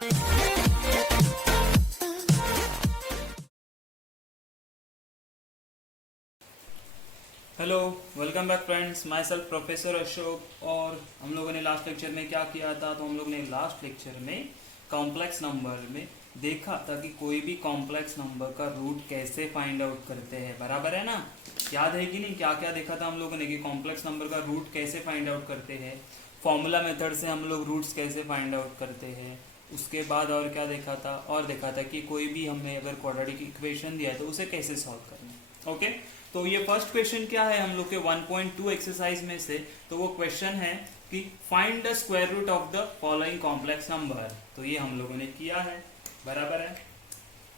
Hello, welcome back friends. My self professor Ashok. और हम लोगों ने लास्ट लेक्चर में क्या किया था? तो हम लोग ने लास्ट लेक्चर में कॉम्प्लेक्स नंबर में देखा था कि कोई भी कॉम्प्लेक्स नंबर का रूट कैसे फाइंड आउट करते हैं। बराबर है ना? याद है कि नहीं? क्या क्या देखा था हम लोगों ने कि कॉम्प्लेक्स नंबर का रूट कैसे फाइंड आउट करते हैं, फॉर्मूला मेथड से हम लोग रूट्स कैसे फाइंड आउट करते हैं। उसके बाद और क्या देखा था? और देखा था कि कोई भी हमें अगर क्वाड्रेटिक इक्वेशन दिया है तो उसे कैसे सॉल्व करना है। ओके, तो ये फर्स्ट क्वेश्चन क्या है हम लोग के 1.2 एक्सरसाइज में से? तो वो क्वेश्चन है कि find the square root of the following complex number. तो ये हम लोगों ने किया है। बराबर है।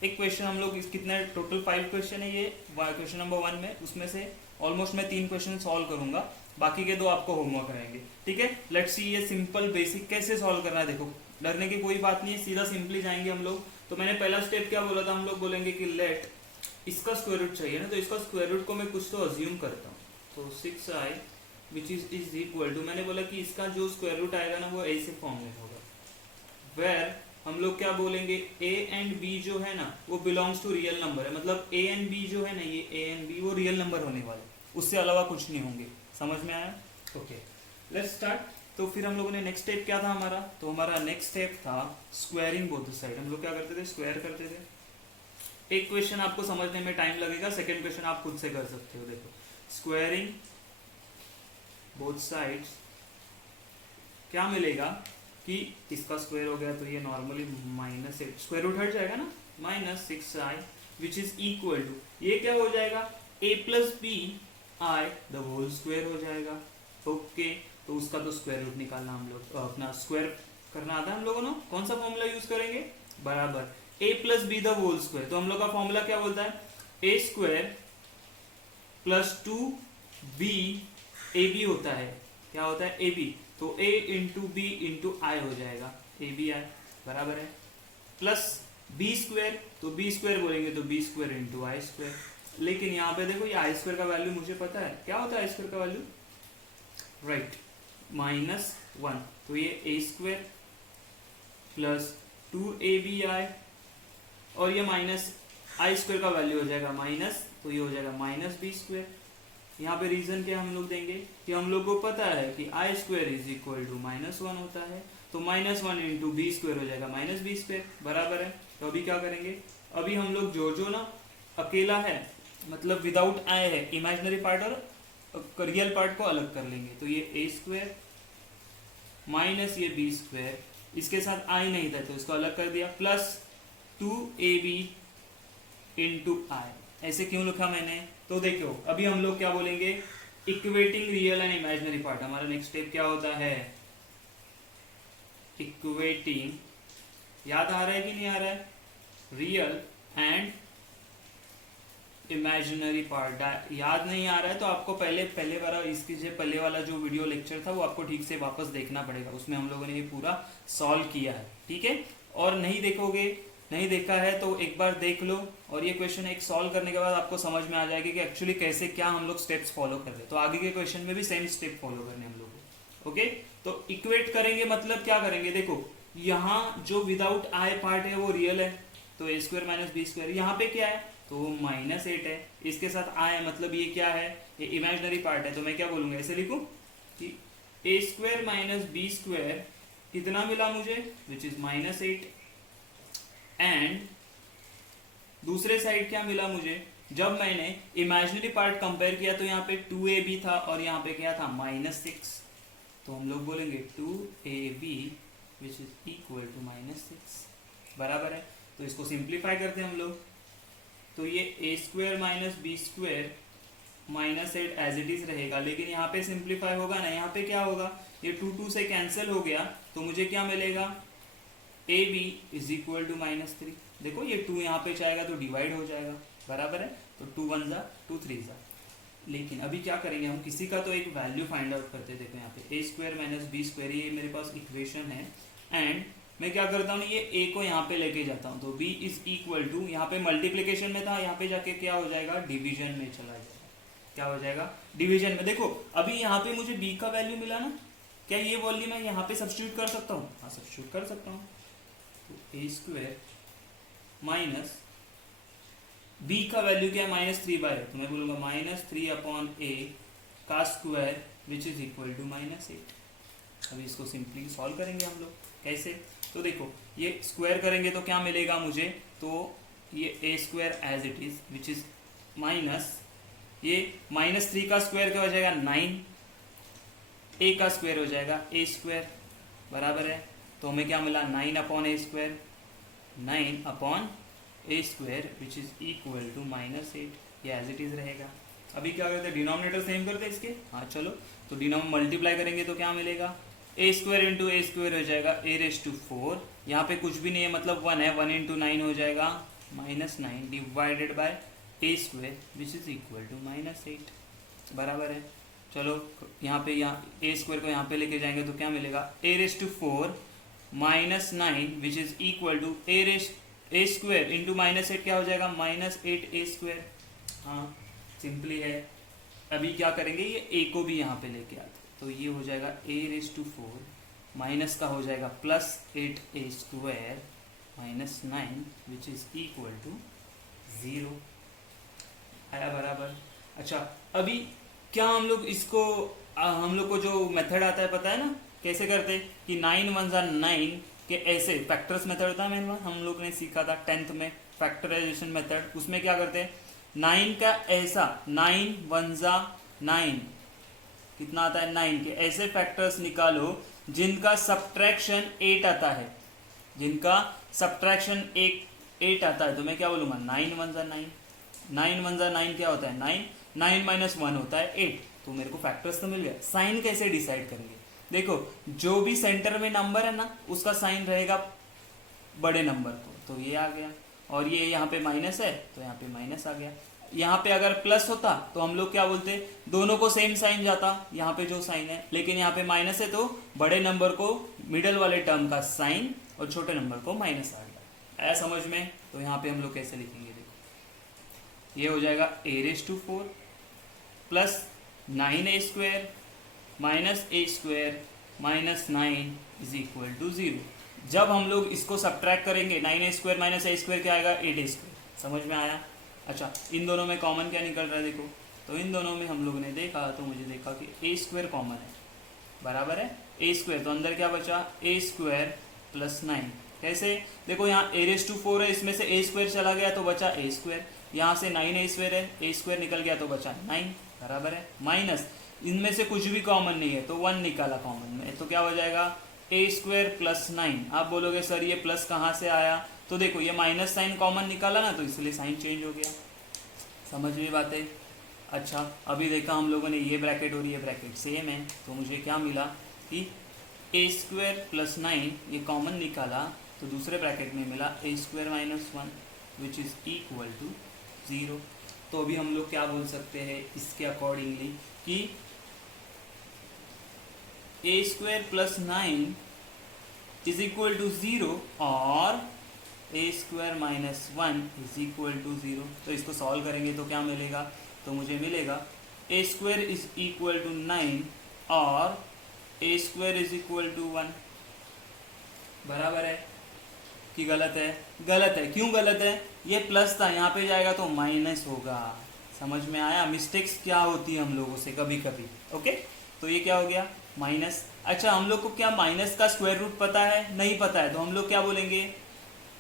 एक क्वेश्चन हम लोग कितने टोटल 5 क्वेश्चन है ये क्वेश्चन नंबर 1 में, उसमें से ऑलमोस्ट मैं 3 क्वेश्चन सॉल्व करूंगा, बाकी के 2 आपको होमवर्क रहेंगे। ठीक है, लेट्स सी ये सिंपल बेसिक कैसे सॉल्व करना है। देखो, डरने की कोई बात नहीं है, सीधा सिंपली जाएंगे हम लोग। तो मैंने पहला स्टेप क्या बोला था? हम लोग बोलेंगे कि लेट इसका स्क्वायर रूट चाहिए ना, तो इसका स्क्वायर रूट को मैं कुछ तो अज्यूम करता हूँ। तो 6i which is equal to, मैंने बोला कि इसका जो स्क्वायर रूट आएगा ना वो ऐसे फॉर्म में होगा, वेर हम लोग क्या बोलेंगे, a एंड b जो है ना वो बिलोंग्स टू रियल नंबर है। मतलब a एंड b जो है ना, ये a एंड b वो रियल नंबर होने वाले, उससे अलावा कुछ नहीं होंगे। समझ में आया? Okay, let's start. तो फिर हम लोगों ने नेक्स्ट स्टेप क्या था हमारा? तो हमारा नेक्स्ट स्टेप था स्क्वायरिंग बोथ साइड। हम लोग क्या करते थे? स्क्वायर करते थे। एक क्वेश्चन आपको समझने में टाइम लगेगा, सेकंड क्वेश्चन आप खुद से कर सकते हो। देखो, स्क्वायरिंग बोथ साइड्स क्या मिलेगा कि इसका स्क्वायर हो गया तो ये नॉर्मली माइनस स्क्वायर रूट हट जाएगा ना, -6i which is equal to, ये क्या हो जाएगा? a plus B I the whole square हो जाएगा। ओके, तो उसका तो स्क्वायर रूट निकालना हम लोग अपना स्क्वायर करना आता है हम लोगों ने। कौन सा फॉर्मूला यूज करेंगे? बराबर a plus B the whole square. तो हम लोग का फॉर्मूला क्या बोलता है? a square plus 2b ab होता है। क्या होता है? ab। तो a इंटू बी इंटू आई हो जाएगा, ए बी आई। बराबर है। प्लस b स्क्वायर, तो b स्क्वायर बोलेंगे तो b स्क्वायर इंटू आई स्क्वायर। लेकिन यहाँ पे देखो, ये आई स्क्वायर का वैल्यू मुझे पता है। क्या होता है आई स्क्वायर का वैल्यू? राइट, -1। तो ये a स्क्वायर प्लस 2abi और ये माइनस आई स्क्वायर का वैल्यू हो जाएगा माइनस, तो ये हो जाएगा -b स्क्वायर। यहाँ पे रीजन क्या हम लोग देंगे कि हम लोग को पता है कि आई स्क्वायर इज इक्वल टू -1 होता है, तो -1 इंटू बी स्क्वायर हो जाएगा -b स्क्वायर। बराबर है। तो अभी क्या करेंगे? अभी हम लोग जो ना अकेला है, मतलब विदाउट आई है, इमेजिनरी पार्ट और रियल पार्ट को अलग कर लेंगे। तो ये a स्क्वायर माइनस ये b स्क्वायर, इसके साथ आई नहीं था तो इसको अलग कर दिया, प्लस 2ab इंटू आई। ऐसे क्यों लिखा मैंने? तो देखो, अभी हम लोग क्या बोलेंगे? Equating real and imaginary part. हमारा नेक्स्ट स्टेप क्या होता है? इक्वेटिंग, याद आ रहा है कि नहीं आ रहा है? रियल एंड इमेजिनरी पार्ट याद नहीं आ रहा है तो आपको पहले वाला इसकी जो पहले वाला जो वीडियो लेक्चर था वो आपको ठीक से वापस देखना पड़ेगा। उसमें हम लोगों ने ये पूरा सॉल्व किया है। ठीक है, और नहीं देखा है तो एक बार देख लो, और ये क्वेश्चन एक सॉल्व करने के बाद आपको समझ में आ जाएगा कि एक्चुअली कैसे क्या हम लोग स्टेप्स फॉलो कर रहे हैं। तो आगे के क्वेश्चन में भी सेम स्टेप फॉलो करने हम लोग को। ओके, तो इक्वेट करेंगे मतलब क्या करेंगे? देखो, यहाँ जो विदाउट आई पार्ट है वो रियल है, तो a square minus B square. यहाँ पे क्या है? तो -8 है, इसके साथ आई है, मतलब ये क्या है? ये इमेजिनरी पार्ट है। तो मैं क्या बोलूंगा? ऐसे लिखूं कि a square minus B square कितना मिला मुझे? Which is -8। एंड दूसरे साइड क्या मिला मुझे? जब मैंने इमेजिनरी पार्ट कंपेयर किया तो यहाँ पे 2ab था और यहाँ पे क्या था? -6। तो हम लोग बोलेंगे 2ab which is equal to -6। बराबर है। तो इसको सिंप्लीफाई करते हैं हम लोग, तो ये a square minus B square -8 as it is रहेगा। लेकिन यहाँ पे सिंप्लीफाई होगा ना, यहाँ पे क्या होगा? ये 2 से कैंसिल हो गया, तो मुझे क्या मिलेगा? ab is equal to -3। देखो, ये 2 यहाँ पे जाएगा तो डिवाइड हो जाएगा। बराबर है। तो 2 1 जा 2 3 जा। लेकिन अभी क्या करेंगे हम? किसी का तो एक वैल्यू फाइंड आउट करते हैं। देखो यहाँ पे a square minus B square, ये मेरे पास इक्वेशन है। एंड मैं क्या करता हूँ? ये a को यहाँ पे लेके जाता हूँ, तो b इज इक्वल टू, यहाँ पे मल्टीप्लीकेशन में था, यहाँ पे जाके क्या हो जाएगा? डिवीजन में चला जाएगा। क्या हो जाएगा? डिवीजन में। देखो, अभी यहाँ पे मुझे b का वैल्यू मिला ना, क्या ये वैल्यू मैं यहाँ पे सब्स्टिट्यूट कर सकता हूँ? हाँ, सब्स्टिट्यूट कर सकता हूँ। तो ए स्क्वायर माइनस बी का वैल्यू क्या है -3/8, तो मैं बोलूंगा -3/a का square which is equal to -8। अभी इसको सिंपली सॉल्व करेंगे हम लोग। कैसे? तो देखो ये स्क्वायर करेंगे तो क्या मिलेगा मुझे, तो ये A square as it is which is minus ये -3 का स्क्वायर क्या हो जाएगा 9, ए का स्क्वायर हो जाएगा ए स्क्वायर बराबर है। तो हमें क्या मिला 9/a square, 9/a square which is equal to -8। ये एज इट इज रहेगा। अभी क्या करते हैं, डिनोमिनेटर सेम करते हैं इसके। हाँ चलो, तो डिनोमिनेटर मल्टीप्लाई करेंगे तो क्या मिलेगा, ए स्क्वायर इंटू ए स्क्वायर हो जाएगा a⁴। यहाँ पे कुछ भी नहीं है मतलब 1 है, 1 × 9 हो जाएगा -9 divided by A square which is equal to -8 बराबर है। चलो यहाँ पे यहाँ ए स्क्वायर को यहाँ पे लेके जाएंगे तो क्या मिलेगा a⁴ -9 which is equal to A square into -8 क्या हो जाएगा -8a²। हाँ सिंपली है। अभी क्या करेंगे, ये ए को भी यहाँ पे लेके आते, तो ये हो जाएगा a⁴ माइनस का हो जाएगा +8a² -9 which is equal to 0 आया बराबर। अच्छा अभी क्या हम लोग इसको हम लोग को जो मेथड आता है पता है ना कैसे करते हैं कि 9 1 9 के ऐसे फैक्टर्स मेथड होता है, मैंने हम लोग ने सीखा था 10th में फैक्टराइजेशन मेथड। उसमें क्या करते हैं 9 का ऐसा 9 1 9 कितना आता है 9 के ऐसे फैक्टर्स निकालो जिनका सब्ट्रैक्शन 8 आता है, जिनका सब्ट्रैक्शन 8 आता है। तो मैं क्या बोलूँगा 9 1 9, 9 1 9 क्या होता है 9, 9 - 1 होता है 8। तो मेरे को फैक्टर्स तो मिल गया। साइन कैसे डिसाइड करेंगे, देखो जो भी सेंटर में नंबर है ना उसका साइन रहेगा बड़े नंबर को, तो ये आ गया। और ये यहाँ पे माइनस है तो यहाँ पे माइनस आ गया। यहाँ पे अगर प्लस होता तो हम लोग क्या बोलते, दोनों को सेम साइन जाता यहाँ पे जो साइन है, लेकिन यहाँ पे माइनस है तो बड़े नंबर को मिडल वाले टर्म का साइन और छोटे नंबर को माइनस आ गया। आया समझ में? तो यहाँ पे हम लोग कैसे लिखेंगे, देखो ये हो जाएगा a⁴ plus 9a² minus a² -9 is equal to 0। जब हम लोग इसको सब्ट्रैक्ट करेंगे 9a² माइनस a² क्या आएगा 8a²। समझ में आया? अच्छा इन दोनों में कॉमन क्या निकल रहा है, देखो तो इन दोनों में हम लोगों ने देखा तो मुझे देखा कि a² कॉमन है बराबर है a²। तो अंदर क्या बचा a² + 9। कैसे? देखो यहाँ a⁴ है, इसमें से a² चला गया तो बचा a², यहाँ से 9a² है, a² निकल गया तो बचा 9 बराबर है। माइनस इनमें से कुछ भी कॉमन नहीं है तो 1 निकाला कॉमन में, तो क्या हो जाएगा a² + 9। आप बोलोगे सर ये प्लस कहाँ से आया, तो देखो ये माइनस साइन कॉमन निकाला ना तो इसलिए साइन चेंज हो गया। समझ में बात है? अच्छा अभी देखा हम लोगों ने ये ब्रैकेट और ये ब्रैकेट सेम है, तो मुझे क्या मिला कि a² + 9 ये कॉमन निकाला तो दूसरे ब्रैकेट में मिला a² - 1 which is equal to 0। तो अभी हम लोग क्या बोल सकते हैं इसके अकॉर्डिंगली कि a² + 9 इज इक्वल टू 0 और a² - 1 इज इक्वल टू 0। तो इसको सॉल्व करेंगे तो क्या मिलेगा, तो मुझे मिलेगा a² इज इक्वल टू 9 और a² इज इक्वल टू 1 बराबर है कि गलत है? गलत है। क्यों गलत है? ये प्लस था, यहाँ पे जाएगा तो माइनस होगा। समझ में आया? मिस्टेक्स क्या होती है हम लोगों से कभी कभी। ओके तो ये क्या हो गया माइनस। अच्छा हम लोग को क्या माइनस का स्क्वायर रूट पता है? नहीं पता है, तो हम लोग क्या बोलेंगे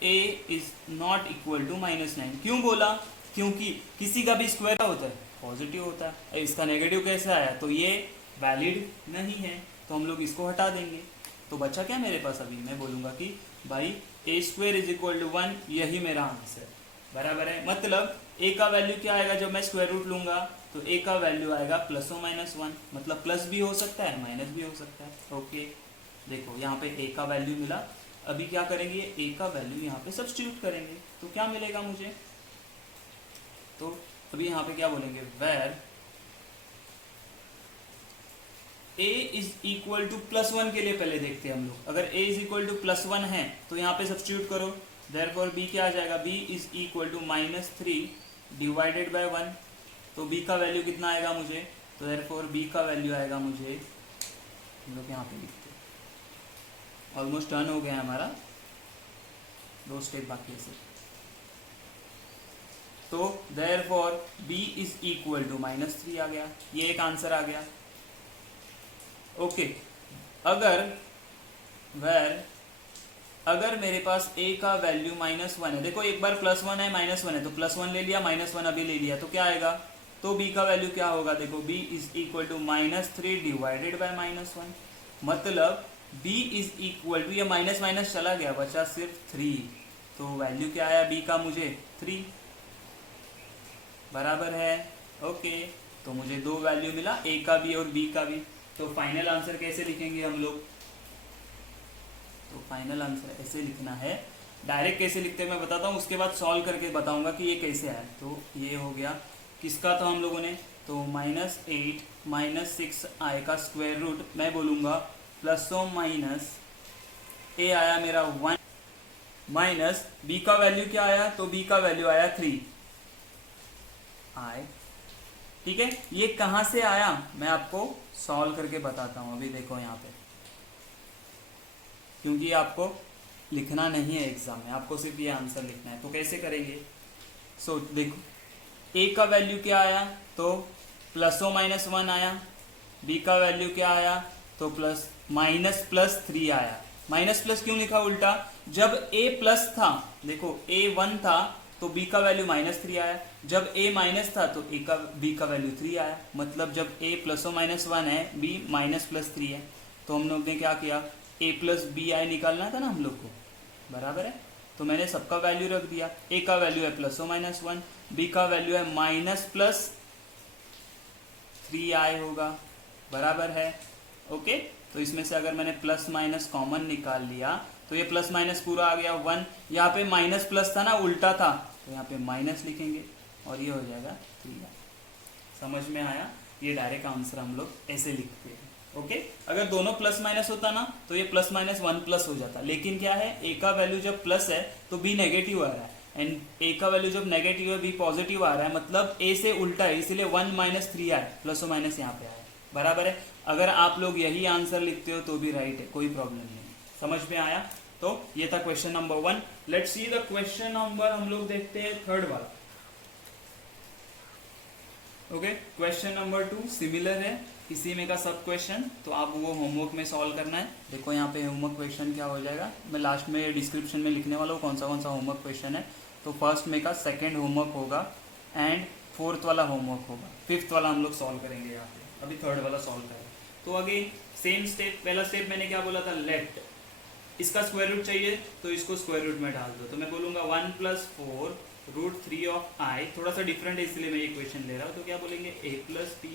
a is not equal to -9। क्यों बोला? क्योंकि किसी का भी स्क्वायर होता है पॉजिटिव होता है, इसका नेगेटिव कैसे आया, तो ये वैलिड नहीं है, तो हम लोग इसको हटा देंगे। तो बचा क्या मेरे पास, अभी मैं बोलूँगा कि भाई a² इज इक्वल टू 1, यही मेरा आंसर बराबर है। मतलब a का वैल्यू क्या आएगा जब मैं स्क्वायर रूट लूँगा, तो a का वैल्यू आएगा ±1, मतलब प्लस भी हो सकता है माइनस भी हो सकता है। ओके देखो यहाँ पे a का वैल्यू मिला। अभी क्या करेंगे, a का वैल्यू यहाँ पे सब्स्टिट्यूट करेंगे तो क्या मिलेगा मुझे, तो अभी यहाँ पे क्या बोलेंगे where a is equal to +1 के लिए पहले देखते हैं हम लोग। अगर a इज इक्वल टू +1 है तो यहाँ पे सब्स्टिट्यूट करो, देयरफॉर b क्या आ जाएगा, b is equal to -3 divided by 1। तो b का वैल्यू कितना आएगा मुझे, तो देयरफॉर b का वैल्यू आएगा मुझे, हम लोग यहाँ पे लिखते हैं, ऑलमोस्ट डन हो गया हमारा। 2 स्टेप बाकी है सिर्फ। तो therefore b is equal to -3 आ गया, ये एक आंसर आ गया। ओके, अगर मेरे पास a का वैल्यू -1 है, देखो एक बार +1 है -1 है तो +1 ले लिया, -1 अभी ले लिया, तो क्या आएगा, तो b का वैल्यू क्या होगा, देखो b is equal to -3 divided by -1, मतलब b इज इक्वल टू, ये माइनस माइनस चला गया, बचा सिर्फ 3, तो वैल्यू क्या आया b का, मुझे 3 बराबर है। ओके, तो मुझे 2 वैल्यू मिला, a का भी और b का भी। तो फाइनल आंसर कैसे लिखेंगे हम लोग, तो फाइनल आंसर ऐसे लिखना है, डायरेक्ट कैसे लिखते हैं मैं बताता हूँ, उसके बाद सॉल्व करके बताऊंगा कि ये कैसे आया। तो ये हो गया, किसका था हम लोगों ने, तो -8 -6 i का स्क्वायर रूट, मैं बोलूँगा प्लस और माइनस a आया मेरा 1 माइनस b का वैल्यू क्या आया, तो b का वैल्यू आया 3 i। ठीक है, ये कहाँ से आया मैं आपको सॉल्व करके बताता हूँ। अभी देखो यहाँ पे, क्योंकि आपको लिखना नहीं है एग्जाम में, आपको सिर्फ ये आंसर लिखना है, तो कैसे करेंगे। सो देखो a का वैल्यू क्या आया, तो +(-1) आया, b का वैल्यू क्या आया, तो +(+3) आया। माइनस प्लस क्यों लिखा उल्टा, जब a प्लस था, देखो a 1 था तो b का वैल्यू -3 आया, जब a माइनस था तो b का वैल्यू 3 आया, मतलब जब a +(-1) है, b -+3 है, तो हम लोग ने क्या किया, a प्लस बी आई निकालना था ना हम लोग को, बराबर है, तो मैंने सबका वैल्यू रख दिया। a का वैल्यू है +(-1), b का वैल्यू है -+3i होगा, बराबर है। ओके, तो इसमें से अगर मैंने प्लस माइनस कॉमन निकाल लिया तो ये प्लस माइनस पूरा आ गया 1, यहाँ पे माइनस प्लस था ना, उल्टा था, तो यहाँ पे माइनस लिखेंगे और ये हो जाएगा 3i। समझ में आया, ये डायरेक्ट आंसर हम लोग ऐसे लिखते हैं। ओके, अगर दोनों प्लस माइनस होता ना तो ये +(-1) हो जाता, लेकिन क्या है, a का वैल्यू जब प्लस है तो b नेगेटिव आ रहा है, एंड a का वैल्यू जब नेगेटिव है b पॉजिटिव आ रहा है, मतलब a से उल्टा है, इसीलिए 1 - 3 आया, प्लस और माइनस यहाँ पे आया, बराबर है। अगर आप लोग यही आंसर लिखते हो तो भी राइट है, कोई प्रॉब्लम नहीं। समझ में आया, तो ये था question number 1। Let's see the question number, हम लोग देखते हैं 3rd वाला। ओके, क्वेश्चन नंबर 2 सिमिलर है, इसी में का सब क्वेश्चन, तो आप वो होमवर्क में सॉल्व करना है। देखो यहाँ पे होमवर्क क्वेश्चन क्या हो जाएगा, मैं लास्ट में डिस्क्रिप्शन में लिखने वाला हूँ कौन सा होमवर्क क्वेश्चन है। तो फर्स्ट में का 2nd होमवर्क होगा एंड 4th वाला होमवर्क होगा, 5th वाला हम लोग सॉल्व करेंगे यहाँ पे, अभी 3rd वाला सॉल्व करेंगे। तो अगेन सेम स्टेप, पहला स्टेप मैंने क्या बोला था, लेट, इसका स्क्वायर रूट चाहिए तो इसको स्क्वायर रूट में डाल दो, तो मैं बोलूँगा 1 + 4 √3 of i, थोड़ा सा डिफरेंट है इसलिए मैं ये क्वेश्चन ले रहा हूँ, तो क्या बोलेंगे a + bi,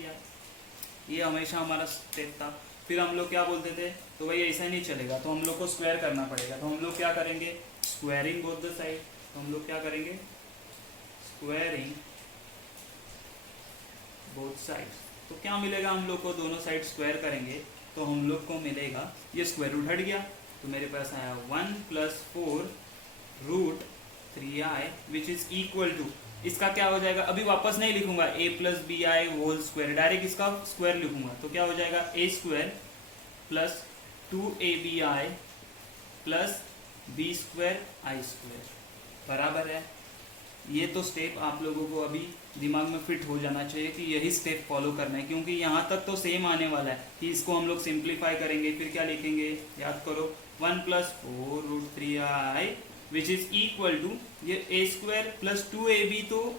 ये हमेशा हमारा स्टेप था। फिर हम लोग क्या बोलते थे, तो भाई ऐसा नहीं चलेगा, तो हम लोग को स्क्वायर करना पड़ेगा, तो हम लोग क्या करेंगे, स्क्वायरिंग बोथ द साइड, तो हम लोग क्या करेंगे, स्क्वायरिंग बोथ साइड्स, तो क्या मिलेगा हम लोग को, दोनों साइड स्क्वायर करेंगे तो हम लोग को मिलेगा, ये स्क्वायर रूट हट गया, तो मेरे पास आया 1 + 4 √3i which is equal to, इसका क्या हो जाएगा, अभी वापस नहीं लिखूंगा a + bi whole square, direct इसका स्क्वायर लिखूंगा, तो क्या हो जाएगा a² + 2abi + b²i², बराबर है। ये तो स्टेप आप लोगों को अभी दिमाग में फिट हो जाना चाहिए कि यही स्टेप फॉलो करना है, क्योंकि यहाँ तक तो सेम आने वाला है कि इसको हम लोग सिंप्लीफाई करेंगे, फिर क्या लिखेंगे, याद करो, 1 + 4 √3i which is equal to, ये a² + 2ab, तो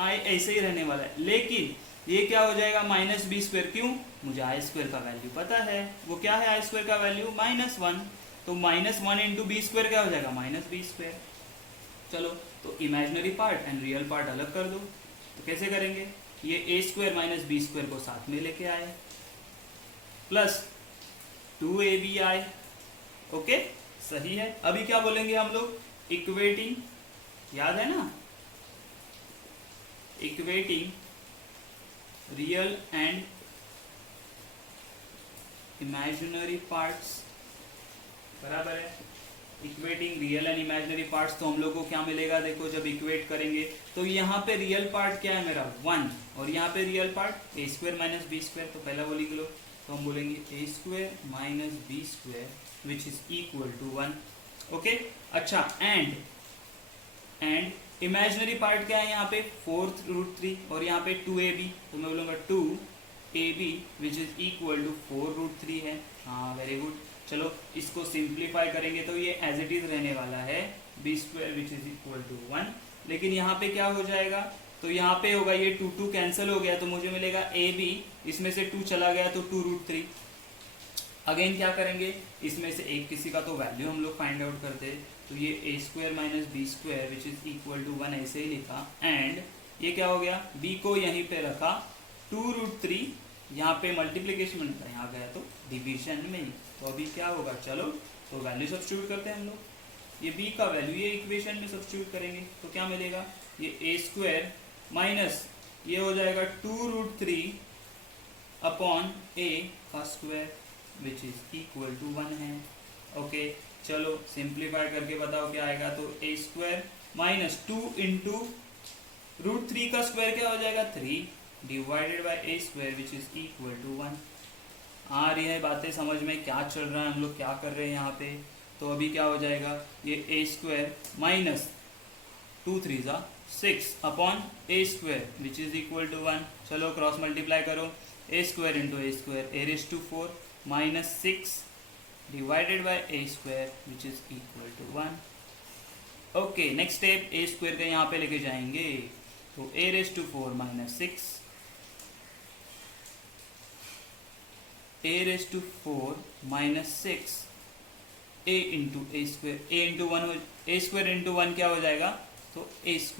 i ऐसे ही रहने वाला है, लेकिन ये क्या हो जाएगा, -b², क्यों, मुझे i² का वैल्यू पता है, वो क्या है, i² का वैल्यू -1, तो -1 × b² क्या हो जाएगा, -b²। चलो, तो imaginary part and real part अलग कर दो, तो कैसे करेंगे, ये a² - b² को साथ में लेके आए, प्लस 2abi, ओके, सही है। अभी क्या बोलेंगे हम लोग, इक्वेटिंग, याद है ना, equating real and imaginary parts, बराबर है, equating real and imaginary parts, तो हम लोग को क्या मिलेगा, देखो जब इक्वेट करेंगे तो यहाँ पे रियल पार्ट क्या है मेरा 1, और यहाँ पे रियल पार्ट a² - b², तो पहला वो लिख लो, तो हम बोलेंगे a² - b² which is equal to 1। Okay अच्छा, एंड इमेजिनरी पार्ट क्या है यहाँ पे 4√3 और यहाँ पे 2ab, तो मैं बोलूँगा 2ab which is equal to 4√3 है। हाँ वेरी गुड। चलो इसको सिंप्लीफाई करेंगे तो ये एज इट इज रहने वाला है b² which is equal to 1, लेकिन यहाँ पे क्या हो जाएगा, तो यहाँ पे होगा ये 2 कैंसिल हो गया तो मुझे मिलेगा ab, इसमें से 2 चला गया तो 2√3। अगेन क्या करेंगे, इसमें से एक किसी का तो वैल्यू हम लोग फाइंड आउट करते हैं, तो ये a² minus b² which is equal to 1 ऐसे ही लिखा, एंड ये क्या हो गया, b को यहीं पे रखा, 2√3 यहाँ पे मल्टीप्लीकेशन में था, यहाँ गया तो डिवीजन में ही, तो अभी क्या होगा, चलो तो वैल्यू सब्स्टिट्यूट करते हैं हम लोग, ये b का वैल्यू ये इक्वेशन में सब्स्टिट्यूट करेंगे तो क्या मिलेगा, ये a² माइनस ये हो जाएगा 2√3 अपॉन a का square which is equal to 1 है। ओके चलो सिंप्लीफाई करके बताओ क्या आएगा, तो a² माइनस 2 इंटू √3 का स्क्वायर क्या हो जाएगा 3 divided by a² which is equal to 1। आ रही है बातें समझ में, क्या चल रहा है, हम लोग क्या कर रहे हैं यहाँ पे, तो अभी क्या हो जाएगा, ये a² minus 2 3 6 upon a² which is equal to 1। चलो क्रॉस मल्टीप्लाई करो, a² into a² a⁴ minus 6 divided by a² which is equal to 1। Okay next step, a² का यहाँ पे लेके जाएंगे, तो a⁴ minus 6 a⁴ minus 6 a into a², a into 1 a² into 1 क्या हो जाएगा, तो a²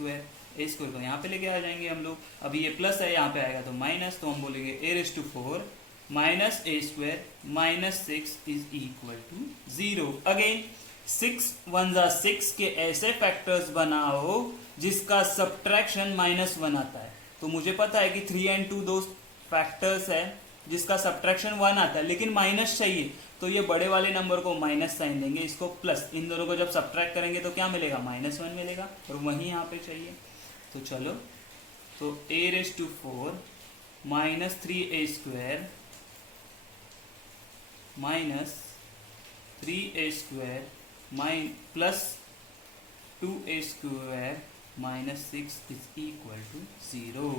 को यहाँ पे लेके आ जाएंगे हम लोग, अभी ये प्लस है यहाँ पे आएगा तो माइनस, तो हम बोलेंगे a⁴ minus a² minus 6 is equal to 0। Again 6 1 6 के ऐसे फैक्टर्स बनाओ जिसका सब्ट्रैक्शन -1 आता है, तो मुझे पता है कि 3 और 2 दो फैक्टर्स है जिसका सब्ट्रैक्शन 1 आता है, लेकिन माइनस चाहिए, तो ये बड़े वाले नंबर को माइनस साइन देंगे, इसको प्लस, इन दोनों को जब सब्ट्रैक्ट करेंगे तो क्या मिलेगा, -1 मिलेगा, और वही यहाँ पे चाहिए। तो चलो तो a⁴ minus 3a² minus 3a² plus 2a² minus 6 is equal to 0।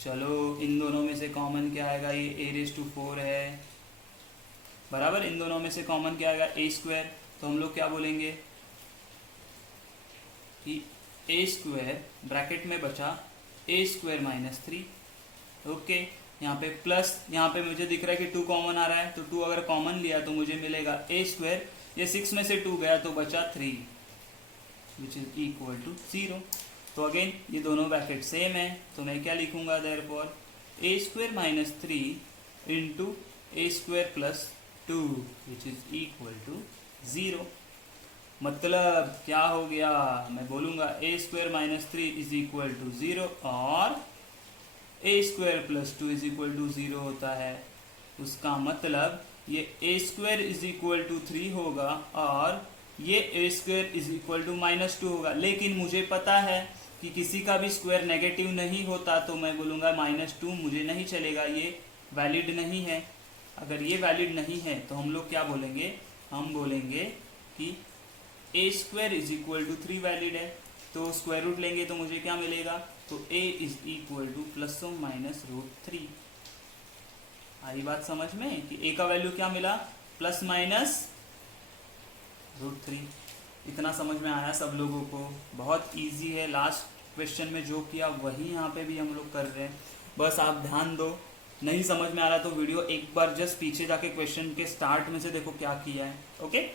चलो इन दोनों में से कॉमन क्या आएगा, ये a⁴ है बराबर, इन दोनों में से कॉमन क्या आएगा a², तो हम लोग क्या बोलेंगे कि a² ब्रैकेट में बचा a² माइनस 3। ओके यहाँ पे प्लस, यहाँ पे मुझे दिख रहा है कि 2 कॉमन आ रहा है, तो 2 अगर कॉमन लिया तो मुझे मिलेगा a², ये 6 में से 2 गया तो बचा 3 विच इज इक्वल टू 0। तो अगेन ये दोनों ब्रैकेट सेम है, तो मैं क्या लिखूंगा, therefore a² minus 3 into a² plus 2 which is equal to 0। मतलब क्या हो गया, मैं बोलूंगा a² minus 3 is equal to 0 और a² plus 2 is equal to 0 होता है। उसका मतलब ये a² इज इक्वल टू 3 होगा और ये a² इज इक्वल टू -2 होगा, लेकिन मुझे पता है कि किसी का भी स्क्वायर नेगेटिव नहीं होता, तो मैं बोलूँगा -2 मुझे नहीं चलेगा, ये वैलिड नहीं है। अगर ये वैलिड नहीं है तो हम लोग क्या बोलेंगे, हम बोलेंगे कि a² is equal to 3 valid है, तो स्क्वायर रूट लेंगे तो मुझे क्या मिलेगा, तो a इज इक्वल टू +−√3। आई बात समझ में कि a का वैल्यू क्या मिला, +−√3। इतना समझ में आया सब लोगों को, बहुत इजी है। लास्ट क्वेश्चन में जो किया वही यहाँ पे भी हम लोग कर रहे हैं, बस आप ध्यान दो। नहीं समझ में आ रहा तो वीडियो एक बार जस्ट पीछे जाके क्वेश्चन के स्टार्ट में से देखो क्या किया है। ओके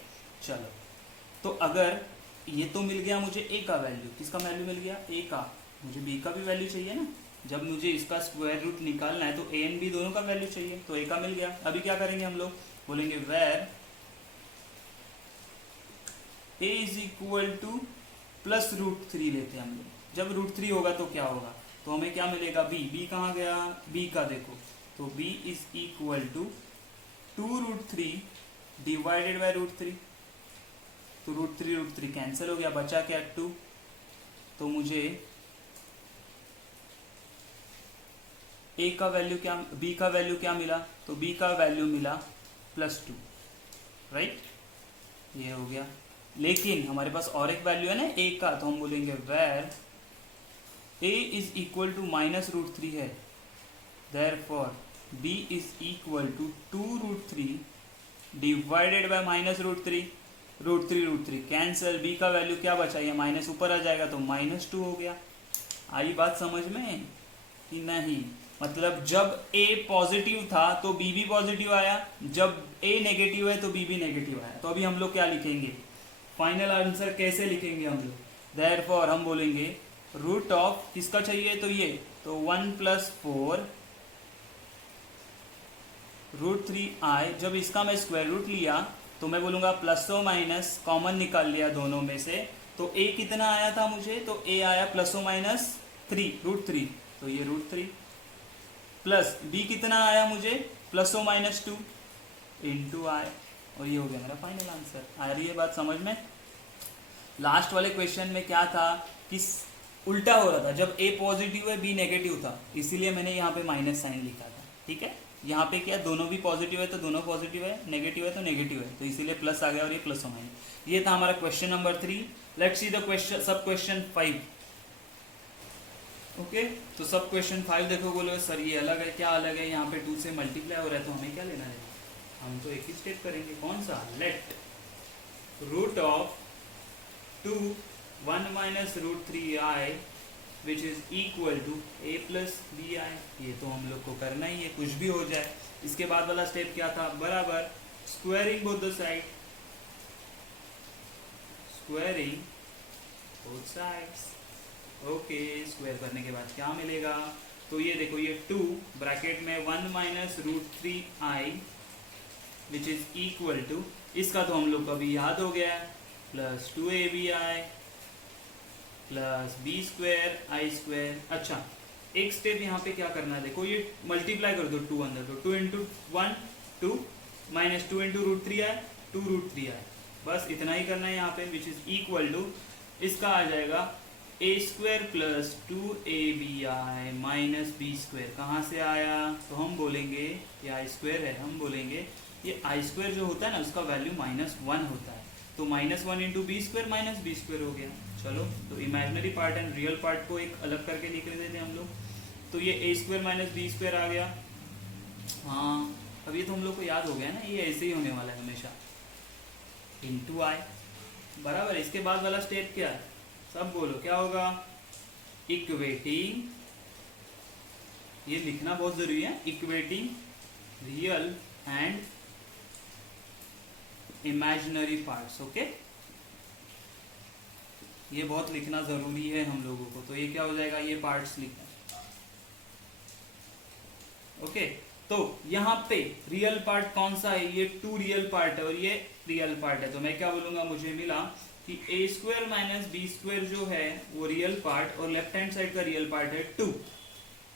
चलो, तो अगर ये तो मिल गया मुझे a का वैल्यू, किसका वैल्यू मिल गया, a का, मुझे b का भी वैल्यू चाहिए ना, जब मुझे इसका स्क्वायर रूट निकालना है तो a एंड b दोनों का वैल्यू चाहिए, तो a का मिल गया। अभी क्या करेंगे हम लोग, बोलेंगे where a is equal to +√3 लेते हैं हम लोग, जब √3 होगा तो क्या होगा, तो हमें क्या मिलेगा, b कहाँ गया, b का देखो, तो b is equal to 2√3 divided by √3, तो √3 कैंसिल हो गया, बचा क्या 2, तो मुझे a का वैल्यू क्या, b का वैल्यू क्या मिला, तो b का वैल्यू मिला +2, राइट, ये हो गया। लेकिन हमारे पास और एक वैल्यू है ना a का, तो हम बोलेंगे where a is equal to -√3 है, therefore b is equal to 2√3 divided by -√3। √3 cancel, b का वैल्यू क्या बचा, ये माइनस ऊपर आ जाएगा तो -2 हो गया। आई बात समझ में कि नहीं? मतलब जब a पॉजिटिव था तो b भी पॉजिटिव आया, जब a नेगेटिव है तो b भी नेगेटिव आया। तो अभी हम लोग क्या लिखेंगे, फाइनल आंसर कैसे लिखेंगे हम लोग? देयरफॉर हम बोलेंगे रूट ऑफ किसका चाहिए, तो ये, तो 1 + 4 √3i। जब इसका मैं स्क्वायर रूट लिया तो मैं बोलूँगा प्लस और माइनस कॉमन निकाल लिया दोनों में से, तो a कितना आया था मुझे, तो a आया ±3 √3, तो ये √3 प्लस b कितना आया मुझे, ±2 इंटू i, और ये हो गया मेरा फाइनल आंसर। आ रही है बात समझ में? लास्ट वाले क्वेश्चन में क्या था कि उल्टा हो रहा था, जब a पॉजिटिव है b नेगेटिव था, इसीलिए मैंने यहाँ पे माइनस साइन लिखा था। ठीक है, यहाँ पे क्या, दोनों भी पॉजिटिव है तो दोनों पॉजिटिव है, नेगेटिव है तो नेगेटिव है, तो इसीलिए प्लस आ गया और ये प्लस और माइनस। ये था हमारा question number 3। Let's see the question, सब क्वेश्चन 5। ओके, तो सब क्वेश्चन 5 देखो, बोलो सर ये अलग है, क्या अलग है, यहाँ पे 2 से मल्टीप्लाई हो रहा है तो हमें क्या लेना है, हम तो एक ही स्टेप करेंगे, कौन सा, let root of 2 1 - √3i which is equal to a + bi। ये तो हम लोग को करना ही है, कुछ भी हो जाए। इसके बाद वाला स्टेप क्या था, बराबर squaring both the side, squaring both sides. Okay, square करने के बाद क्या मिलेगा, तो ये देखो, ये 2 ब्रैकेट में 1 - √3i which is equal to, इसका तो हम लोग को अभी याद हो गया, प्लस 2abi प्लस b²i²। अच्छा, एक स्टेप यहाँ पे क्या करना है, देखो ये मल्टीप्लाई कर दो 2 अंदर, तो 2 × 1 2 - 2 × √3i 2√3i, बस इतना ही करना है यहाँ पे, विच इज इक्वल टू, इसका आ जाएगा a² + 2abi - b²। कहाँ से आया, तो हम बोलेंगे ये i² है, हम बोलेंगे ये i² जो होता है ना उसका वैल्यू -1 होता है, तो -1 × b² - b² हो गया। चलो, तो imaginary part and real part को एक अलग करके लिख देते हैं हम लोग, तो ये a² - b² आ गया। हाँ, अब ये तो हम लोग को याद हो गया ना, ये ऐसे ही होने वाला है हमेशा, इंटू i, बराबर। इसके बाद वाला स्टेप क्या है, सब बोलो क्या होगा, इक्वेटिंग, ये लिखना बहुत जरूरी है, equating real and imaginary parts. Okay, ये बहुत लिखना जरूरी है हम लोगों को, तो ये क्या हो जाएगा, ये पार्ट्स लिखना। ओके, तो यहाँ पे रियल पार्ट कौन सा है, ये 2 रियल पार्ट है और ये रियल पार्ट है, तो मैं क्या बोलूंगा, मुझे मिला कि a² - b² जो है वो रियल पार्ट और लेफ्ट हैंड साइड का रियल पार्ट है 2,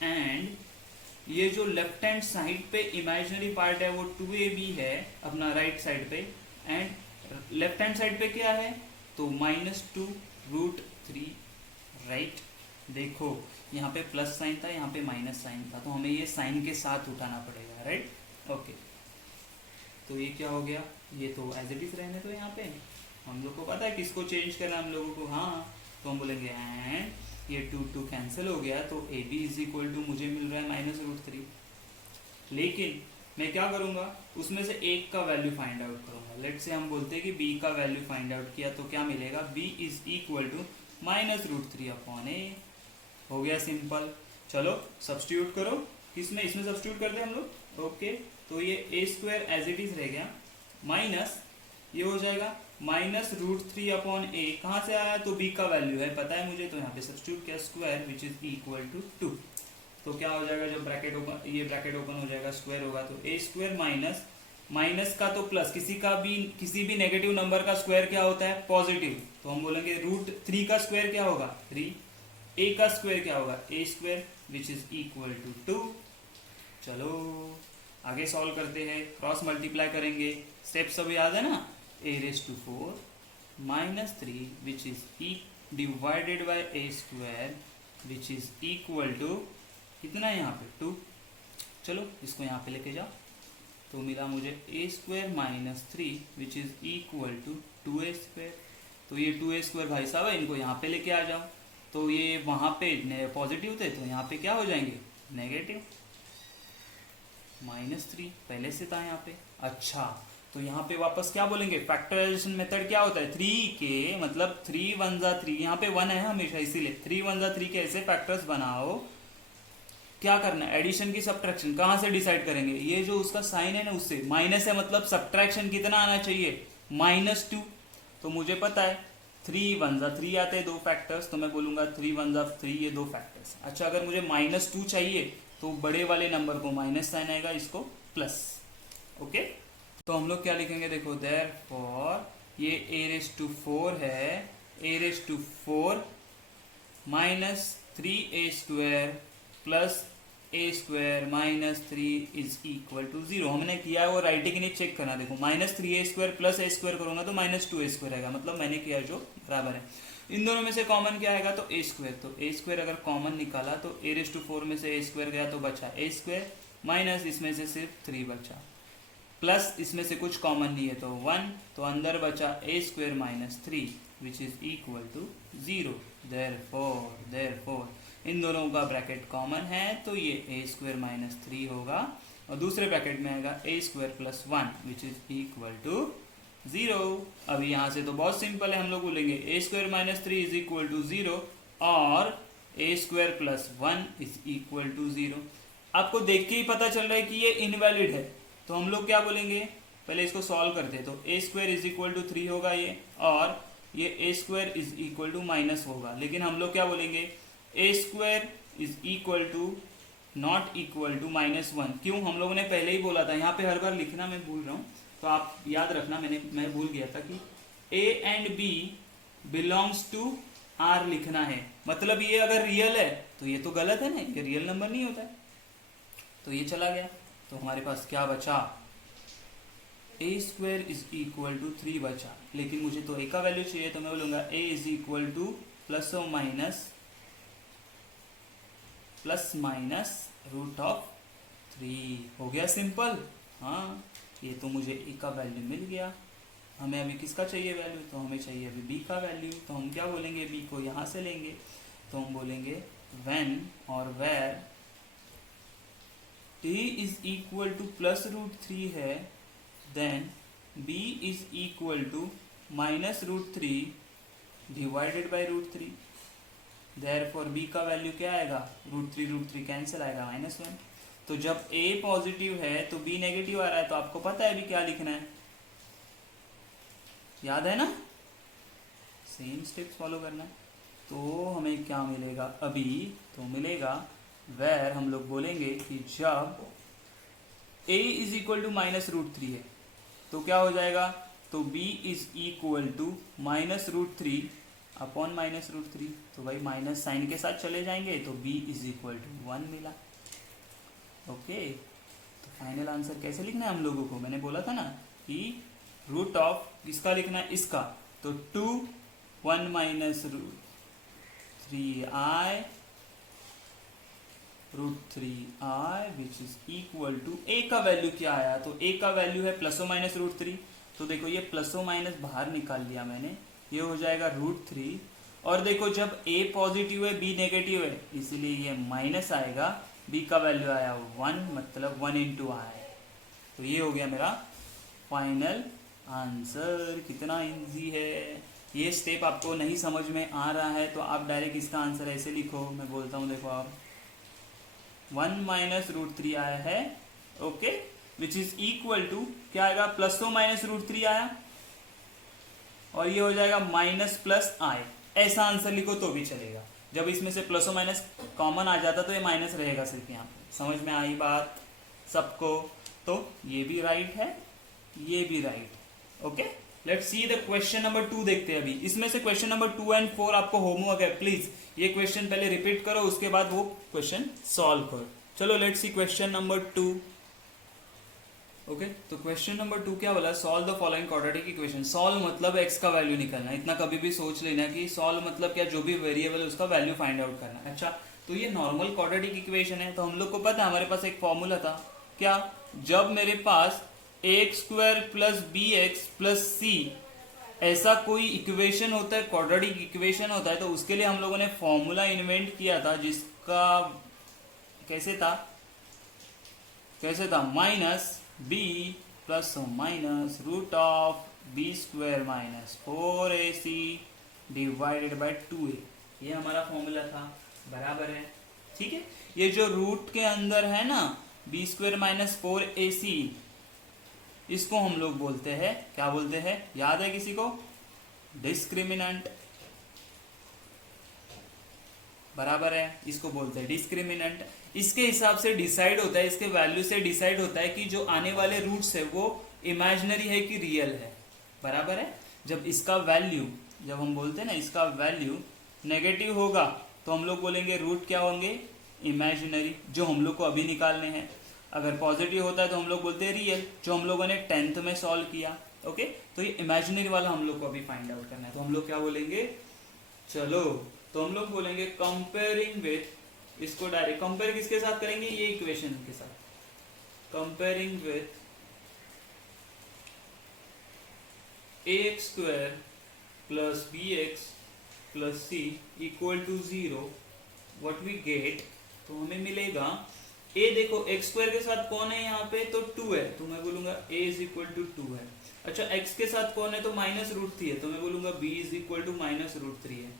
एंड ये जो लेफ्ट हैंड साइड पे इमेजिनरी पार्ट है वो 2ab है अपना राइट साइड पे, एंड लेफ्ट हैंड साइड पे क्या है, तो -2√3, राइट। देखो यहाँ पे प्लस साइन था, यहाँ पे माइनस साइन था, तो हमें ये साइन के साथ उठाना पड़ेगा, राइट। ओके, तो ये क्या हो गया, ये तो एज इट इज रहने, तो यहाँ पे हम लोग को पता है किसको चेंज करना है हम लोगों को, हाँ, तो हम बोलेंगे एंड ये 2 कैंसिल हो गया, तो ab इज इक्वल टू मुझे मिल रहा है -√3, लेकिन मैं क्या करूंगा, उसमें से एक का वैल्यू फाइंड आउट करूंगा। लेट से हम बोलते हैं कि b का वैल्यू फाइंड आउट किया, तो क्या मिलेगा, b is equal to -√3/a। हो गया सिंपल। चलो सब्स्टिट्यूट करो, किसमें, इसमें सब्स्टिट्यूट करते हैं हम लोग। ओके, तो ये a² एज इट इज रह गया, माइनस ये हो जाएगा -√3/a, कहाँ से आया, तो b का वैल्यू है पता है मुझे, तो यहाँ पे सब्स्टिट्यूट किया, square which is equal to 2, तो क्या हो जाएगा, जब ब्रैकेट ओपन, ये ब्रैकेट ओपन हो जाएगा, स्क्वायर होगा, तो a² माइनस माइनस का तो प्लस, किसी भी नेगेटिव नंबर का स्क्वायर क्या होता है, पॉजिटिव, तो हम बोलेंगे √3 का स्क्वायर क्या होगा 3, a का स्क्वायर क्या होगा a² which is equal to 2। चलो आगे सॉल्व करते हैं, क्रॉस मल्टीप्लाई करेंगे, स्टेप सब याद है ना, a⁴ -3 which is divided by a² which is equal to कितना है यहाँ पे 2। चलो इसको यहाँ पे लेके जाओ, तो मिला मुझे a² - 3 which is equal to 2a²। तो ये 2a² भाई साहब है, इनको यहाँ पे लेके आ जाओ, तो ये वहाँ पे पॉजिटिव थे तो यहाँ पे क्या हो जाएंगे, नेगेटिव। -3 पहले से था यहाँ पे। अच्छा, तो यहाँ पे वापस क्या बोलेंगे, फैक्टराइजेशन मेथड क्या होता है, 3 के मतलब 3 1 जा 3, यहाँ पे 1 है हमेशा, इसीलिए 3 1 जा 3 के ऐसे फैक्टर्स बनाओ। क्या करना है, एडिशन की सब्ट्रैक्शन कहाँ से डिसाइड करेंगे, ये जो उसका साइन है ना उससे, माइनस है मतलब सब्ट्रैक्शन कितना आना चाहिए, -2। तो मुझे पता है 3 1 जा 3 आते हैं 2 फैक्टर्स, तो मैं बोलूंगा 3 1 जा 3 ये 2 फैक्टर्स। अच्छा, अगर मुझे -2 चाहिए तो बड़े वाले नंबर को माइनस साइन आएगा, इसको प्लस। ओके, तो हम लोग क्या लिखेंगे, देखो देयरफॉर ये a⁴ है, a⁴ -3a² plus a² -3 is equal to 0। हमने किया है वो राइट है कि नहीं चेक करना। देखो -3a² प्लस a² करूंगा तो -2a² आएगा, मतलब मैंने किया जो बराबर है। इन दोनों में से कॉमन क्या आएगा, तो a²। तो a² अगर कॉमन निकाला तो a⁴ में से a² गया तो बचा a² माइनस इसमें से सिर्फ 3 बचा, प्लस इसमें से कुछ कॉमन नहीं है तो 1, तो अंदर बचा a² -3 which is equal to 0। Therefore इन दोनों का ब्रैकेट कॉमन है तो ये a² -3 होगा, और दूसरे ब्रैकेट में आएगा a² + 1 which is equal to 0। अभी यहाँ से तो बहुत सिंपल है, हम लोग बोलेंगे a² -3 इज इक्वल टू 0 और a² + 1 इज इक्वल टू 0। आपको देख के ही पता चल रहा है कि ये इनवैलिड है, तो हम लोग क्या बोलेंगे, पहले इसको सॉल्व करते हैं। तो a² इज इक्वल टू 3 होगा ये, और ये a² is equal to minus होगा, लेकिन हम लोग क्या बोलेंगे, a² is equal to not equal to -1। क्यों, हम लोगों ने पहले ही बोला था, यहाँ पे हर बार लिखना मैं भूल रहा हूँ, तो आप याद रखना, मैं भूल गया था कि a and b belongs to r लिखना है। मतलब ये अगर रियल है तो ये तो गलत है ना, ये रियल नंबर नहीं होता है, तो ये चला गया। तो हमारे पास क्या बचा, a² इज इक्वल टू 3 बचा, लेकिन मुझे तो a का वैल्यू चाहिए, तो मैं बोलूंगा a is equal two plus minus √3। हो गया सिंपल। हाँ, ये तो मुझे a का वैल्यू मिल गया। हमें अभी किसका चाहिए वैल्यू, तो हमें चाहिए अभी b का वैल्यू। तो हम क्या बोलेंगे, b को यहाँ से लेंगे, तो हम बोलेंगे व्हेन और where a is equal to +√3 है, then b is equal to -√3 divided by √3। Therefore b का वैल्यू क्या आएगा, √3 कैंसिल आएगा, -1। तो जब a पॉजिटिव है तो b नेगेटिव आ रहा है, तो आपको पता है अभी क्या लिखना है, याद है ना, सेम स्टेप्स फॉलो करना है। तो हमें क्या मिलेगा अभी, तो मिलेगा वेर, हम लोग बोलेंगे कि जब a इज इक्वल टू -√3 है तो क्या हो जाएगा, तो b is equal to -√3 upon -√3। तो भाई माइनस साइन के साथ चले जाएंगे, तो b इज इक्वल टू 1 मिला। ओके, तो फाइनल आंसर कैसे लिखना है हम लोगों को, मैंने बोला था ना कि रूट ऑफ किसका लिखना है, इसका, तो 2 1 -√3i √3i which is equal to a का वैल्यू क्या आया, तो a का वैल्यू है ±√3। तो देखो ये प्लस और माइनस बाहर निकाल लिया मैंने, ये हो जाएगा √3। और देखो जब a पॉजिटिव है b नेगेटिव है, इसीलिए ये माइनस आएगा, b का वैल्यू आया 1, मतलब 1 × i। तो ये हो गया मेरा फाइनल आंसर। कितना इजी है। ये स्टेप आपको नहीं समझ में आ रहा है तो आप डायरेक्ट इसका आंसर ऐसे लिखो, मैं बोलता हूँ, देखो आप 1 -√3 आया है, okay, which is equal to क्या आएगा, प्लस तो -√3 आया और ये हो जाएगा -+i। ऐसा आंसर लिखो तो भी चलेगा। जब इसमें से प्लस और माइनस कॉमन आ जाता तो ये माइनस रहेगा सिर्फ यहाँ पे। समझ में आई बात सबको? तो ये भी राइट है, ये भी right. Okay, let's see the question number 2 देखते हैं अभी। इसमें से क्वेश्चन नंबर 2 एंड 4 आपको होमवर्क है, प्लीज ये क्वेश्चन पहले रिपीट करो, उसके बाद वो क्वेश्चन सॉल्व करो। चलो let's see question number 2। Okay, तो क्वेश्चन नंबर 2 क्या बोला, solve the following quadratic equation. Solve मतलब x का वैल्यू निकालना। इतना कभी भी सोच लेना कि सॉल्व मतलब क्या, जो भी वेरिएबल है उसका वैल्यू फाइंड आउट करना। अच्छा, तो ये नॉर्मल क्वाड्रेटिक इक्वेशन है, तो हम लोग को पता है हमारे पास एक फॉर्मूला था क्या, जब मेरे पास ax² + bx + c ऐसा कोई इक्वेशन होता है, क्वाड्रेटिक इक्वेशन होता है, तो उसके लिए हम लोगों ने फॉर्मूला इन्वेंट किया था जिसका कैसे था, minus B plus minus root of B square minus 4ac divided by 2a। ये हमारा फॉर्मूला था, बराबर है, ठीक है। ये जो रूट के अंदर है ना बी स्क्वायर माइनस 4ac, इसको हम लोग बोलते हैं, क्या बोलते हैं, याद है किसी को, डिस्क्रिमिनेंट, बराबर है, इसको बोलते हैं डिस्क्रिमिनेंट। इसके हिसाब से डिसाइड होता है, इसके वैल्यू से डिसाइड होता है कि जो आने वाले रूट्स है वो इमेजिनरी है कि रियल है, बराबर है। जब इसका वैल्यू, जब हम बोलते हैं ना इसका वैल्यू नेगेटिव होगा तो हम लोग बोलेंगे रूट क्या होंगे, इमेजिनरी, जो हम लोग को अभी निकालने हैं। अगर पॉजिटिव होता है तो हम लोग बोलते हैं रियल, जो हम लोगों ने 10th में सॉल्व किया, ओके। तो ये इमेजिनरी वाला हम लोग को अभी फाइंड आउट करना है, तो हम लोग क्या बोलेंगे, चलो तो हम लोग बोलेंगे कंपेयरिंग विथ, इसको डायरेक्ट कंपेयर किसके साथ करेंगे, ये इक्वेशन के साथ, comparing with ax square plus bx plus c equal to 0, what we get, तो हमें मिलेगा a, देखो x स्क्वायर के साथ कौन है यहाँ पे, तो 2 है, तो मैं बोलूंगा a इज इक्वल टू 2 है। अच्छा x के साथ कौन है, तो माइनस रूट 3 है, तो मैं बोलूंगा b is equal to minus root 3 है,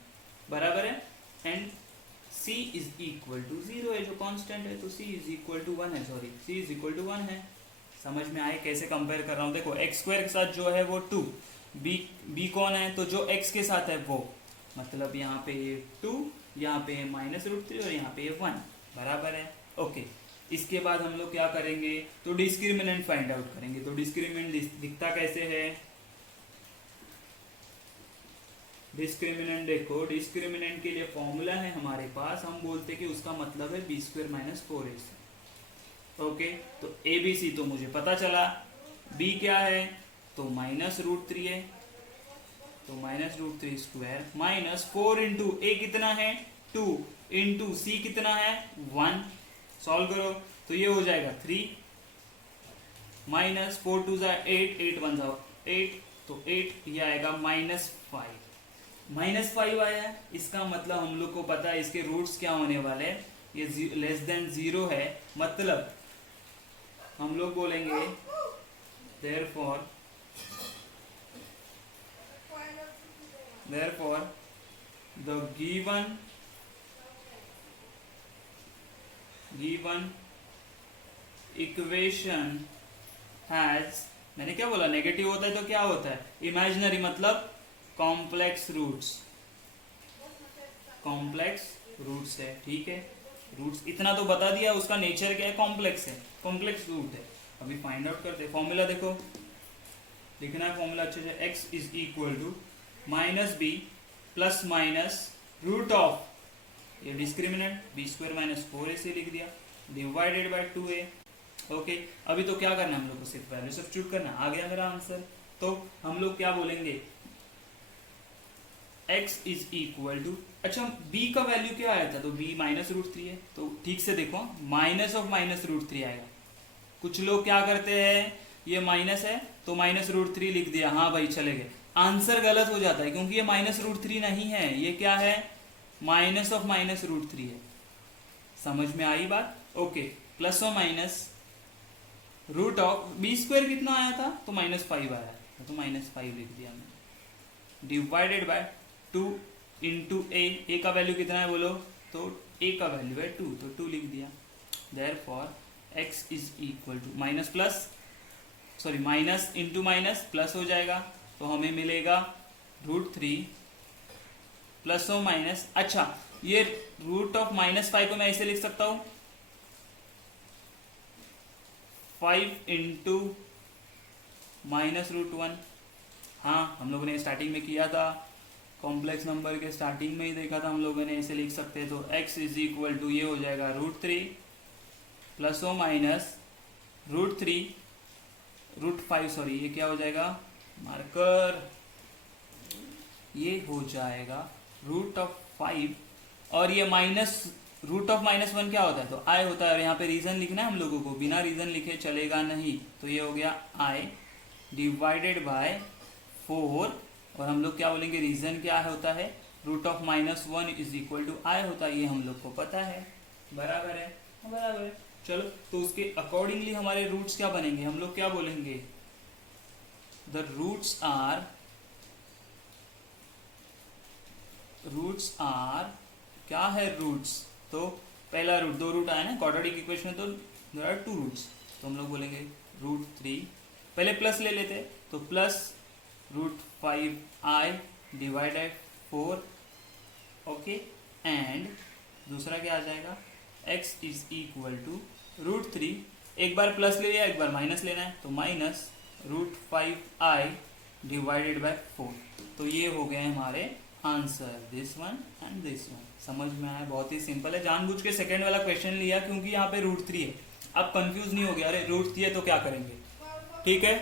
बराबर है। And c is equal to 0 है, जो कांस्टेंट है, तो c इज इक्वल टू 1 है, sorry c is equal to 1 है। समझ में आए कैसे कंपेयर कर रहा हूँ, देखो x स्क्वायर के साथ जो है वो 2, b कौन है, तो जो x के साथ है वो, मतलब यहाँ पे 2, यहाँ पे माइनस रूट 3 और यहाँ पे 1, बराबर है, ओके। इसके बाद हम लोग क्या करेंगे, तो डिस्क्रिमिनेंट फाइंड आउट करेंगे। तो डिस्क्रिमिनेंट दिखता कैसे है, डिस्क्रिमिनेंट देखो, डिस्क्रिमिनेंट के लिए फॉर्मूला है हमारे पास, हम बोलते हैं कि उसका मतलब है B square minus 4ac, okay. तो ए बी सी तो मुझे पता चला, बी क्या है, तो माइनस रूट 3 है, तो minus root 3 square minus 4 into A कितना है 2 इंटू सी कितना है 1, सॉल्व करो तो ये हो जाएगा 3 माइनस 4 टू 8, 8 1 8, तो 8 ये आएगा -5 आया। इसका मतलब हम लोग को पता है इसके रूट्स क्या होने वाले हैं, ये लेस देन 0 है, मतलब हम लोग बोलेंगे therefore the given equation has, मैंने क्या बोला, नेगेटिव होता है तो क्या होता है, इमेजिनरी, मतलब कॉम्प्लेक्स रूट्स है, ठीक है। रूट्स इतना तो बता दिया, उसका नेचर क्या है, कॉम्प्लेक्स है, कॉम्प्लेक्स रूट है। अभी फाइंड आउट करते हैं, फॉर्मूला देखो, लिखना है फॉर्मूला अच्छे से, x is equal to minus B plus minus root of, ये discriminant B square minus 4ac लिख दिया, डिवाइडेड बाय 2a, ओके। अभी तो क्या करना है हम लोग को, सिर्फ वैल्यू सब्स्टिट्यूट करना, आ गया मेरा आंसर। तो हम लोग क्या बोलेंगे, x इज इक्वल टू, अच्छा b का वैल्यू क्या आया था, तो b माइनस रूट 3 है, तो ठीक से देखो माइनस ऑफ माइनस रूट 3 आएगा। कुछ लोग क्या करते हैं, ये माइनस है तो माइनस रूट 3 लिख दिया, हाँ भाई चले गए, आंसर गलत हो जाता है, क्योंकि ये माइनस रूट 3 नहीं है, ये क्या है, माइनस ऑफ माइनस रूट 3 है। समझ में आई बात, ओके। प्लस और minus root of B square कितना आया था, तो -5 आया, तो -5 लिख दिया मैंने, डिवाइडेड बाय 2 इंटू ए का वैल्यू कितना है बोलो, तो ए का वैल्यू है 2, तो 2 लिख दिया। Therefore x is equal to minus into minus plus हो जाएगा, तो हमें मिलेगा √3 प्लस और माइनस, अच्छा ये रूट ऑफ -5 को मैं ऐसे लिख सकता हूं, 5 इंटू -√1, हाँ हम लोगों ने स्टार्टिंग में किया था, कॉम्प्लेक्स नंबर के स्टार्टिंग में ही देखा था हम लोगों ने, ऐसे लिख सकते हैं। तो x इज इक्वल टू ये हो जाएगा √3 प्लस और माइनस √5, सॉरी ये क्या हो जाएगा, मार्कर, ये हो जाएगा √5, और ये माइनस √-1 क्या होता है, तो i होता है, और यहाँ पे रीजन लिखना है हम लोगों को, बिना रीजन लिखे चलेगा नहीं, तो ये हो गया i डिवाइडेड बाय 4 और हम लोग क्या बोलेंगे, रीजन क्या होता है, root of -1 is equal to I होता है, ये हम लोग को पता है। बराबर है, बराबर है। चलो, तो उसके अकॉर्डिंगली हमारे रूट्स क्या बनेंगे, हम लोग क्या बोलेंगे, द रूट्स आर क्या है रूट्स, तो पहला रूट, दो रूट आया ना क्वाड्रेटिक इक्वेशन में, तो देयर आर 2 रूट्स, तो हम लोग बोलेंगे √3, पहले प्लस ले लेते, तो plus √5i divided 4, okay, and दूसरा क्या आ जाएगा, x इज इक्वल टू √3, एक बार प्लस ले लिया, एक बार माइनस लेना है, तो माइनस √5i डिवाइडेड बाय 4। तो ये हो गए हमारे answer, this one and this one. समझ में आया, बहुत ही सिंपल है, जानबूझ के सेकंड वाला क्वेश्चन लिया क्योंकि यहाँ पे √3 है। अब कंफ्यूज नहीं हो गया, अरे √3 है तो क्या करेंगे, ठीक है।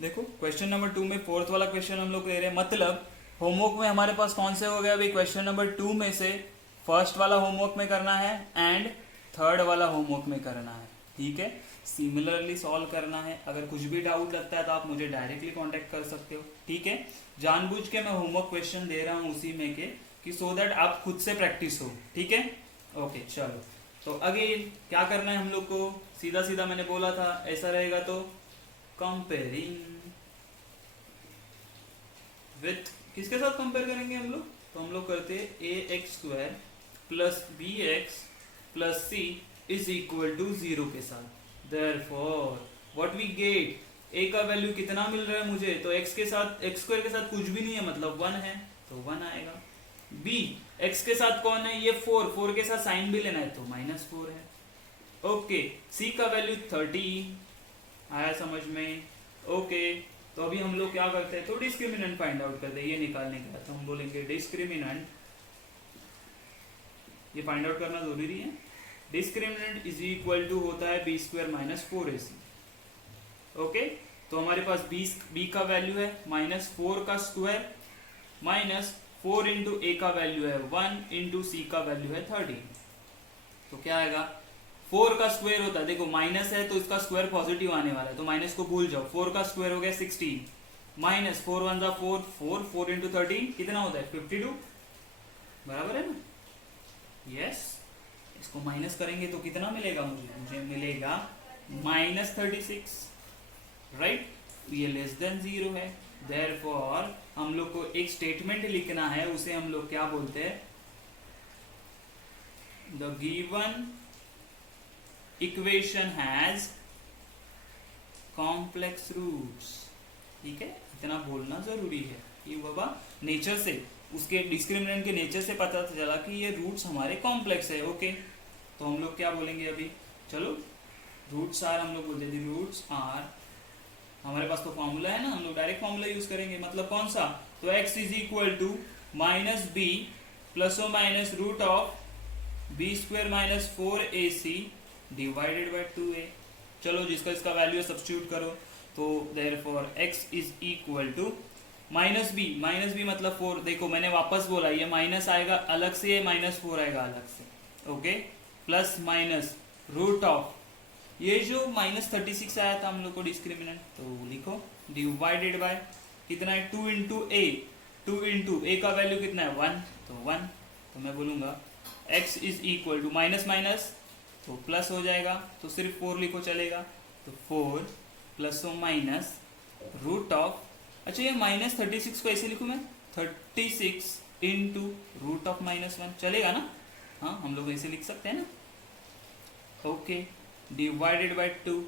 देखो क्वेश्चन नंबर 2 में फोर्थ वाला क्वेश्चन हम लोग ले रहे हैं, मतलब होमवर्क में हमारे पास कौन से हो गया अभी, क्वेश्चन नंबर 2 में से फर्स्ट वाला होमवर्क में करना है एंड थर्ड वाला होमवर्क में करना है, ठीक है। सिमिलरली सॉल्व करना है, अगर कुछ भी डाउट लगता है तो आप मुझे डायरेक्टली कांटेक्ट कर सकते हो, ठीक है। जानबूझ के मैं होमवर्क क्वेश्चन दे रहा हूँ उसी में के, कि सो दैट आप खुद से प्रैक्टिस हो, ठीक है। ओके चलो, तो अगेन क्या करना है हम लोग को, सीधा सीधा मैंने बोला था ऐसा रहेगा, तो कंपेयरिंग विथ, किसके साथ कंपेयर करेंगे हम लोग, तो हम लोग करते हैं ax² plus bx plus c is equal to 0 के साथ। Therefore what we get, a का वैल्यू कितना मिल रहा है मुझे, तो x के साथ, x² के साथ कुछ भी नहीं है, मतलब 1 है, तो 1 आएगा। b, x के साथ कौन है, ये 4 के साथ साइन भी लेना है, तो -4 है। ओके, c का वैल्यू 30 आया समझ में, ओके। तो अभी हम लोग क्या करते हैं, तो डिस्क्रिमिनेंट फाइंड आउट करते हैं, ये निकालने का, तो हम बोलेंगे डिस्क्रिमिनेंट, ये फाइंड आउट करना जरूरी है। डिस्क्रिमिनेंट इज इक्वल टू होता है b² - 4ac, ओके। तो हमारे पास b का वैल्यू है -4 का स्क्वायर, -4 इंटू a का वैल्यू है 1 इंटू c का वैल्यू है 30, तो क्या आएगा, 4 का स्क्वायर होता है, देखो माइनस है तो इसका स्क्वायर पॉजिटिव आने वाला है, तो माइनस को भूल जाओ, 4 का स्क्वायर हो गया 16, माइनस 4 1 जा 4 इंटू 13 कितना होता है 52, बराबर है ना, यस। इसको माइनस करेंगे तो कितना मिलेगा मुझे मिलेगा -36, राइट, ये लेस देन 0 है। देयरफॉर हम लोग को एक स्टेटमेंट लिखना है, उसे हम लोग क्या बोलते हैं, the given equation has complex roots, ठीक है, इतना बोलना जरूरी है कि बाबा नेचर से, उसके डिस्क्रिमिनेंट के नेचर से पता चला कि ये रूट्स हमारे कॉम्प्लेक्स है, ओके। तो हम लोग क्या बोलेंगे अभी, चलो रूट्स आर, हम लोग बोलते हैं रूट्स आर, हमारे पास तो फॉर्मूला है ना, हम लोग डायरेक्ट फॉर्मूला यूज करेंगे, मतलब कौन सा, तो x is equal to -b plus और minus root of b² - 4ac divided by 2a। चलो जिसका इसका वैल्यू सब्स्टिट्यूट करो, तो therefore x is equal to -b मतलब 4, देखो मैंने वापस बोला ये माइनस आएगा अलग से, -4 आएगा अलग से, okay, plus minus root of, ये जो -36 आया था हम लोग को डिस्क्रिमिनेंट, तो लिखो डिवाइडेड बाय कितना है 2 इंटू ए का वैल्यू कितना है 1, तो 1, तो मैं बोलूंगा x is equal to minus तो प्लस हो जाएगा, तो सिर्फ 4 लिखो चलेगा, तो 4 प्लस और माइनस रूट ऑफ, अच्छा ये -36 को ऐसे लिखूं मैं 36 इंटू रूट ऑफ -1, चलेगा ना, हाँ हम लोग ऐसे लिख सकते हैं ना, ओके, डिवाइडेड बाय 2,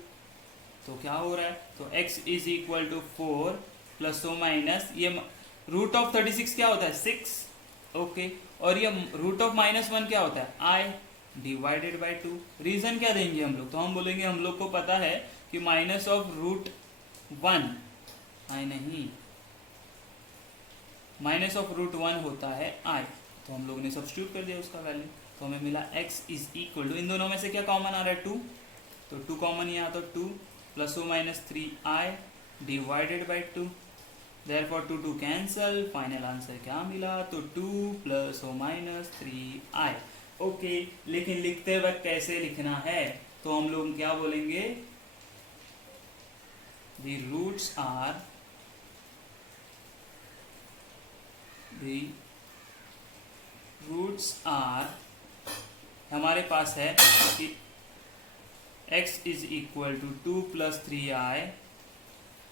तो क्या हो रहा है, तो x is equal to 4 plus और माइनस, ये रूट ऑफ 36 क्या होता है 6, ओके, और ये रूट ऑफ -1 क्या होता है i डिवाइडेड बाय 2। रीजन क्या देंगे हम लोग, तो हम बोलेंगे हम लोग को पता है कि माइनस ऑफ √1 i नहीं, माइनस ऑफ √1 होता है i, तो हम लोगों ने सब्स्टिट्यूट कर दिया उसका वैल्यू, तो हमें मिला x इज इक्वल टू, इन दोनों में से क्या कॉमन आ रहा है 2, तो 2 कॉमन यहाँ, तो 2 प्लस और minus 3i divided by 2, therefore 2 cancel, final answer क्या मिला, तो 2 प्लस और माइनस 3i, ओके। लेकिन लिखते वक्त कैसे लिखना है, तो हम लोग क्या बोलेंगे, the roots are the roots are, हमारे पास है कि x is equal to 2 + 3i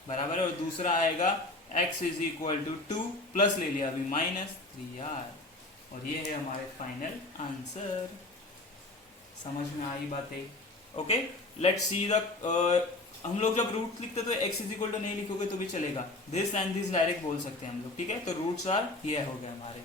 बराबर है, और दूसरा आएगा x is equal to 2 plus ले लिया अभी -3r, और ये है हमारे फाइनल आंसर। समझ में आई बातें? ओके, लेट्स सी द, हम लोग जब रूट लिखते तो x इज इक्वल टू नहीं लिखोगे तो भी चलेगा, दिस एंड दिस डायरेक्ट बोल सकते हैं हम लोग, ठीक है। तो रूट्स आर ये हो गए हमारे।